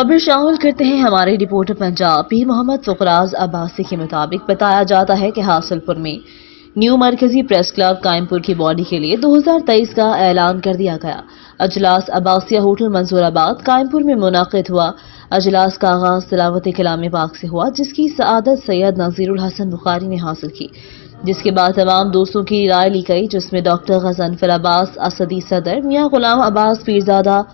खबर शामिल करते हैं हमारे रिपोर्टर पंजाब पीर मोहम्मद फकराज अब्बासी के मुताबिक बताया जाता है कि हासिलपुर में न्यू मरकजी प्रेस क्लब कायमपुर की बॉडी के लिए 2023 का ऐलान कर दिया गया। अजलास अब्बासिया होटल मंसूराबाद कायमपुर में मुनाकिद हुआ। अजलास का आगाज तिलावत कलाम पाक से हुआ, जिसकी सआदत सैयद नजीरुल हसन बुखारी ने हासिल की, जिसके बाद तमाम दोस्तों की राय ली गई, जिसमें डॉक्टर गजनफर अब्बास असदी सदर, मियाँ गुलाम अब्बास पीरजादा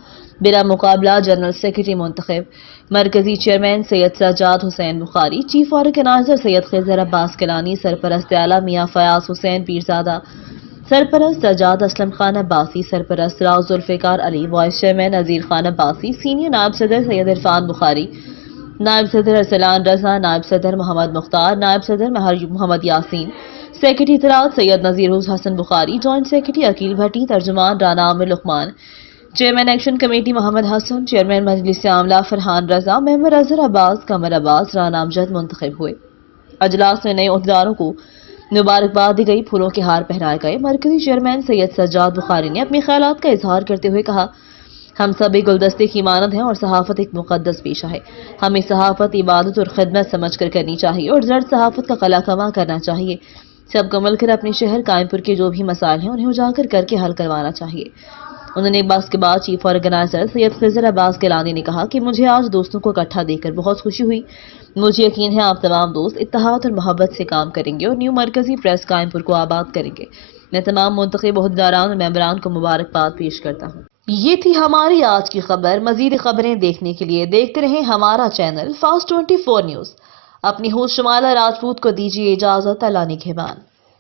बिला मुकाबला जनरल सेक्रेटरी मुंतखब, मरकजी chairman Syed Sajjad Hussain Bukhari, chief organiser Syed Khizar Abbas Kilani, सरपरस्त आला मियाँ फयाज हुसैन पीरजादा, सरपरस्त सज्जाद असलम खान अब्बासी, सरपरस्त Rao Zulfiqar Ali, vice chairman Nazir Khan Abbasi, senior नायब सदर सैयद इरफान बुखारी, नायब सदर अरसलान रजा, नायब सदर मोहम्मद मुख्तार, नायब सदर मोहम्मद यासीन, सेक्रेटरी इतलात सैयद नजीर हसन बुखारी, जॉइंट सेक्रेटरी अकील भट्टी, तर्जुमान Rana Amir Luqman, chairman action committee Muhammad Hasan, chairman मजलिस आमला फरहान रजा, मेंबर अजहर अब्बास, कमर अब्बास, राना अमजद मुंतखब हुए। अजलास में नए उहदेदारों को मुबारकबाद दी गई, फूलों के हार पहनाए गए। मरकजी चेयरमैन सैयद सज्जाद बुखारी ने अपने ख्यालात का इजहार करते हुए कहा, हम सब एक गुलदस्ते की मानद हैं और सहाफत एक मुकद्दस पेशा है। हमें सहाफत इबादत और खिदमत समझ कर करनी चाहिए और जर्द सहाफत का कला कमा करना चाहिए। सबको मिलकर अपने शहर कायमपुर के जो भी मसाइल हैं उन्हें उजागर करके हल करवाना चाहिए। उन्होंने एक बात के बाद चीफ ऑर्गेनाइजर सैयद खिजर अब्बास किलानी ने कहा कि मुझे आज दोस्तों को इकट्ठा देखकर बहुत खुशी हुई। मुझे यकीन है आप तमाम दोस्त इत्तेहाद और मोहब्बत से काम करेंगे और न्यू मरकजी प्रेस कायमपुर को आबाद करेंगे। मैं तमाम मुंतखब ओहदेदारान और मेंबरान को मुबारकबाद पेश करता हूँ। ये थी हमारी आज की खबर। मजीद खबरें देखने के लिए देखते रहें हमारा चैनल फास्ट 24 न्यूज। अपनी होस्ट शमाला राजपूत को दीजिए इजाजत। अल्लाह निगहबान।